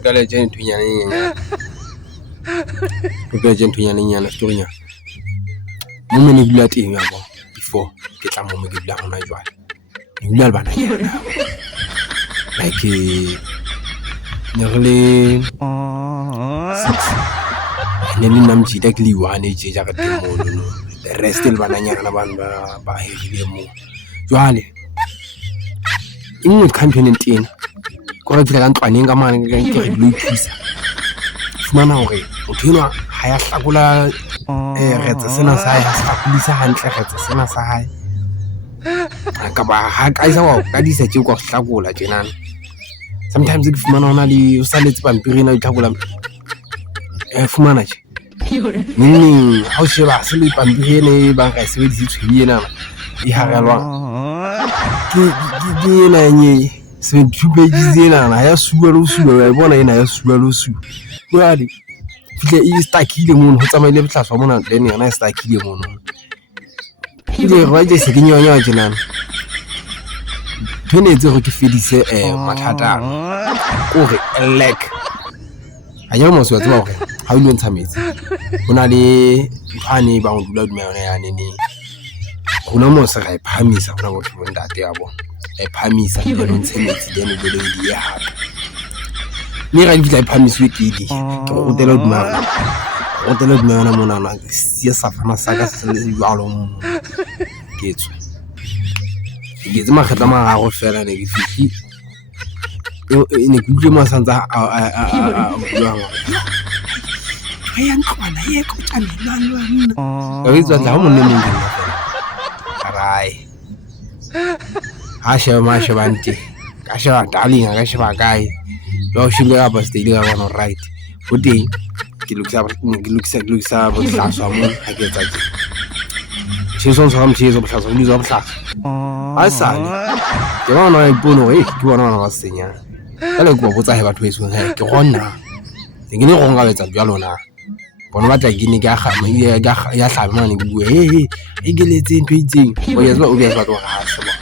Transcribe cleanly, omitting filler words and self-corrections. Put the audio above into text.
qala jeng thunyane ke jeng thunyane storynya mo me ne dula teng ya bo before ke tla mo ke dula hona jwale ne dula le bana like ne re le namjida ke liwane je ja ka temo no the rest le bananyana ba hirile mo jwale ingwe country nentena ko re tla ntlwaneng ka mane ke re lo thusa fumana hore motho enwa ha ya hlakola retsa sena sa hae ha se hlakolisa hantle retsa sena sa hae ka ba ha ka isa wa ka disa tse ko hlakola tjenana sometimes ke fumana hona le o saletse pampiri na hlakola fumana tje neng ha o sheba se le pampiri ene ba ka sebedisa tshwedi ena e harelwang ke ena nye se pages ena na ya suwa lo suwa wa bona ena ya suwa lo suwa jwale fihle e stakile mono ho tsamaile bohlaswa mona then yona e stakile mono ile re je se ke nyonya tjenana tshwanetse go ke fedise mathata gore elek a ya mo se wa tswa gore ha o ile ntsha metsi hona le phane ba go dula dumela ya nene hona mo se ga iphamisa hona botho bo ntate ya bona iphamisa le go ntsha metsi le ne le di ya ha ni ga ditla iphamiswe ke di ke go tela dumela mona na se sa fana sa ka se le jwalo mo ke tswe ke tse makgetla ma go fela ne ke fitli ne ke utlwe mo santsa a buang ya nkwana ye ko tsanelana re tswa tla mo nne mo arai ha sheba banti ka sheba darling ka sheba kae lo shile ga ba stay ga bona right o teng ke lukisa bo tlaswa mo ha ke tsa ke so so am tshelo botlhatso o ditsa botlhatso a sale ke bona e bono ke bona ba senya le go botsa he batho beso he ke gona ke ne go ngabetsa bja lona bona ba tla ke ne ka ga ya hlabe mane ke bua e geletse ntwe itseng o ya tswa o bua ba tlo ga se ba